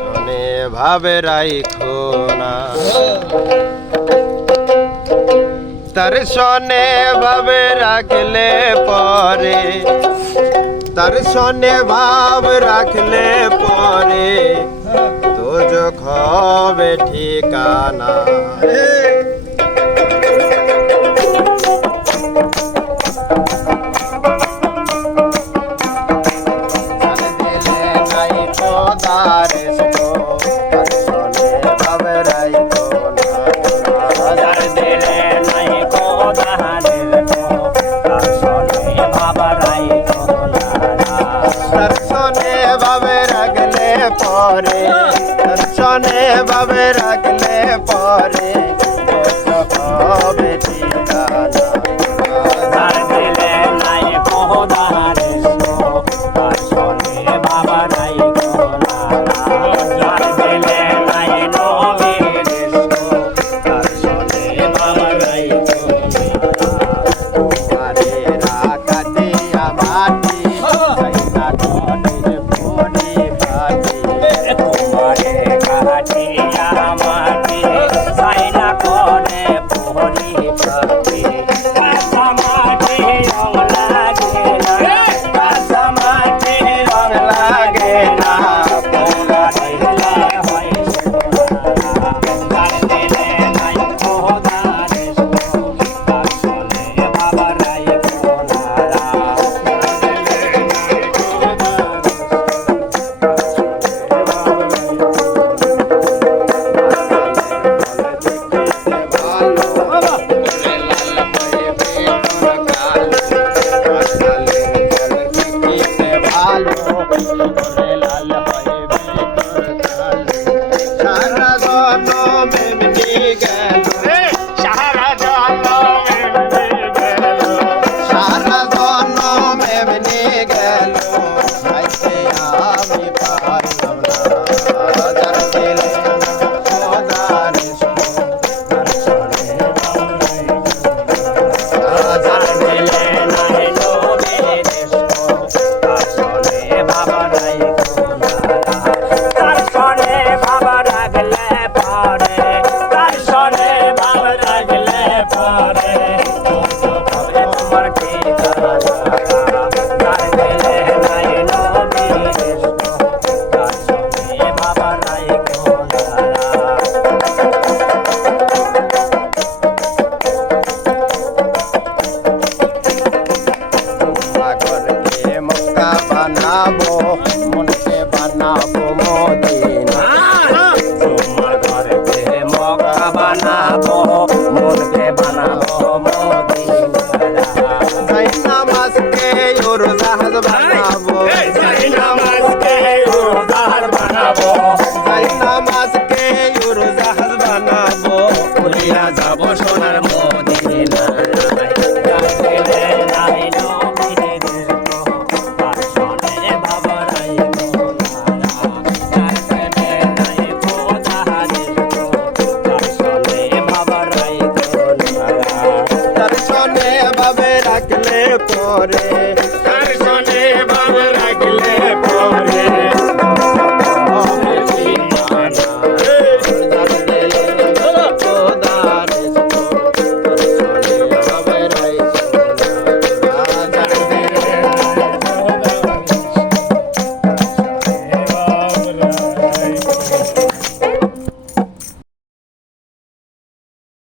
শোনে ভাবে রাইখো না তার শোনে ভাবে রাখলে পরে তার শোনে ভাব রাখলে পরে তো হবে ঠিকানা পরে দর্শনে ভাবে রাখলে পরে হবে ঠিকানা তার দিলে নাই কোদারে দর্শনে বাবা রাই তার দিলে নাই নবীর দর্শনে বাবা রাই তোমারে রাখাতে আমাটি সাইনা কোটির ফোনে পাটি তোমারে কাটিয়া মাটি সাইনা করে পহরি পাটি কাসামাটি রং লাগে না কাসামাটি রং লাগে না পোড়া দিলা হয় তার দিলে নাই কোদারে দর্শনে বাবা রাই বানাবো মনকে বানাবো মদিনা তোমার ঘরেতে মক্কা বানাবো মনকে বানাবো মদিনা যাই নামাজকে ওর জাহাজ বানাবো যাই নামাজকে রোজার বানাবো যাই নামাজকে ওর জাহাজ বানাবো উড়িয়া যাবো সোনার মদিনা দর্শনে ভাবে রাখলে পরে দর্শনে ভাবে রাখলে পরে Bye.